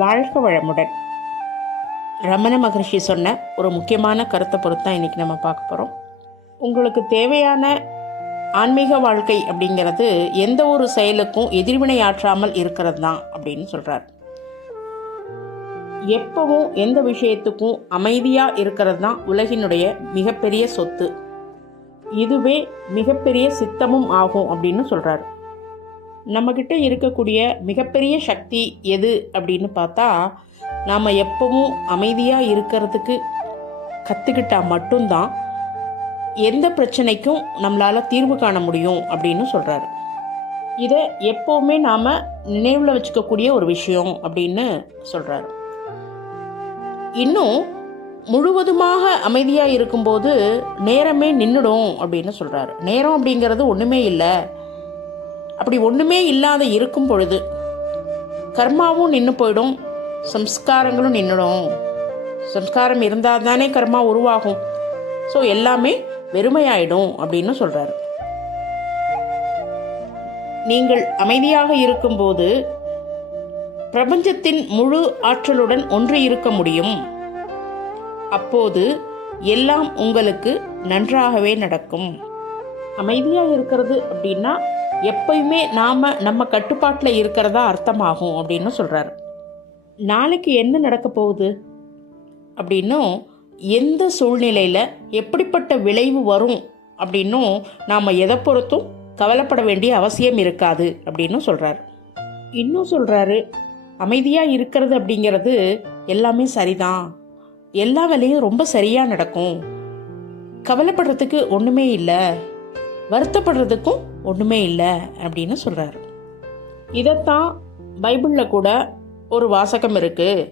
வாழ்க வளமுடன். ரமண மகரிஷி சொன்ன ஒரு முக்கியமான கருத்தை பொறுத்து தான் இன்றைக்கி நம்ம பார்க்க போகிறோம். உங்களுக்கு தேவையான ஆன்மீக வாழ்க்கை அப்படிங்கிறது எந்த ஒரு செயலுக்கும் எதிர்வினையாற்றாமல் இருக்கிறது தான் அப்படின்னு சொல்கிறார். எப்பவும் எந்த விஷயத்துக்கும் அமைதியாக இருக்கிறது தான் உலகினுடைய மிகப்பெரிய சொத்து. இதுவே மிகப்பெரிய சித்தமும் ஆகும் அப்படின்னு சொல்கிறார். நம்மக்கிட்ட இருக்கக்கூடிய மிகப்பெரிய சக்தி எது அப்படின்னு பார்த்தா, நாம் எப்பவும் அமைதியாக இருக்கிறதுக்கு கற்றுக்கிட்டால் மட்டும்தான் எந்த பிரச்சனைக்கும் நம்மளால் தீர்வு காண முடியும் அப்படின்னு சொல்கிறாரு. இதை எப்போவுமே நாம் நினைவில் வச்சுக்கக்கூடிய ஒரு விஷயம் அப்படின்னு சொல்கிறாரு. இன்னும் முழுவதுமாக அமைதியாக இருக்கும்போது நேரமே நின்றுடும் அப்படின்னு சொல்கிறாரு. நேரம் அப்படிங்கிறது ஒன்றுமே இல்லை. அப்படி ஒன்றுமே இல்லாத இருக்கும் பொழுது கர்மாவும் நின்று போயிடும், சம்ஸ்காரங்களும் நின்றுடும். சம்ஸ்காரம் இருந்தால் தானே கர்மா உருவாகும். ஸோ எல்லாமே வெறுமையாயிடும் அப்படின்னு சொல்கிறாரு. நீங்கள் அமைதியாக இருக்கும்போது பிரபஞ்சத்தின் முழு ஆற்றலுடன் ஒன்று இருக்க முடியும். அப்போது எல்லாம் உங்களுக்கு நன்றாகவே நடக்கும். அமைதியாக இருக்கிறது அப்படின்னா எப்பயுமே நாம் நம்ம கட்டுப்பாட்டில் இருக்கிறதா அர்த்தமாகும் அப்படின்னு சொல்கிறாரு. நாளைக்கு என்ன நடக்க போகுது அப்படின்னும், எந்த சூழ்நிலையில் எப்படிப்பட்ட விளைவு வரும் அப்படின்னும் நாம் எதை பொறுத்தும் கவலைப்பட வேண்டிய அவசியம் இருக்காது அப்படின்னு சொல்கிறார். இன்னும் சொல்கிறாரு, அமைதியாக இருக்கிறது அப்படிங்கிறது எல்லாமே சரிதான், எல்லா வேலையும் ரொம்ப சரியாக நடக்கும், கவலைப்படுறதுக்கு ஒன்றுமே இல்லை, வருத்தப்படுறதுக்கும் ஒன்றுமே இல்லை அப்படின்னு சொல்கிறாரு. இதைத்தான் பைபிளில் கூட ஒரு வாசகம் இருக்குது.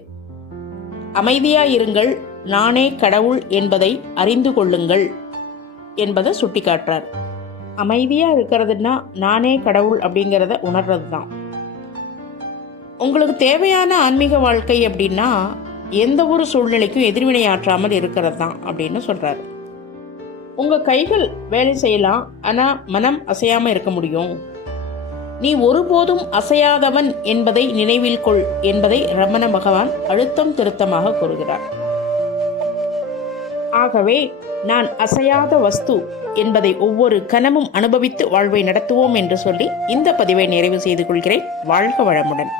அமைதியாக இருங்கள், நானே கடவுள் என்பதை அறிந்து கொள்ளுங்கள் என்பதை சுட்டி காட்டுறார். அமைதியாக இருக்கிறதுனா நானே கடவுள் அப்படிங்கிறத உணர்றது தான். உங்களுக்கு தேவையான ஆன்மீக வாழ்க்கை அப்படின்னா எந்த ஒரு சூழ்நிலைக்கும் எதிர்வினையாற்றாமல் இருக்கிறது தான் அப்படின்னு சொல்கிறார். உங்கள் கைகள் வேலை செய்யலாம், ஆனால் மனம் அசையாமல் இருக்க முடியும். நீ ஒருபோதும் அசையாதவன் என்பதை நினைவில் கொள் என்பதை ரமண பகவான் அழுத்தம் திருத்தமாக கூறுகிறார். ஆகவே நான் அசையாத வஸ்து என்பதை ஒவ்வொரு கணமும் அனுபவித்து வாழ்வை நடத்துவோம் என்று சொல்லி இந்த பதிவை நிறைவு செய்து கொள்கிறேன். வாழ்க வளமுடன்.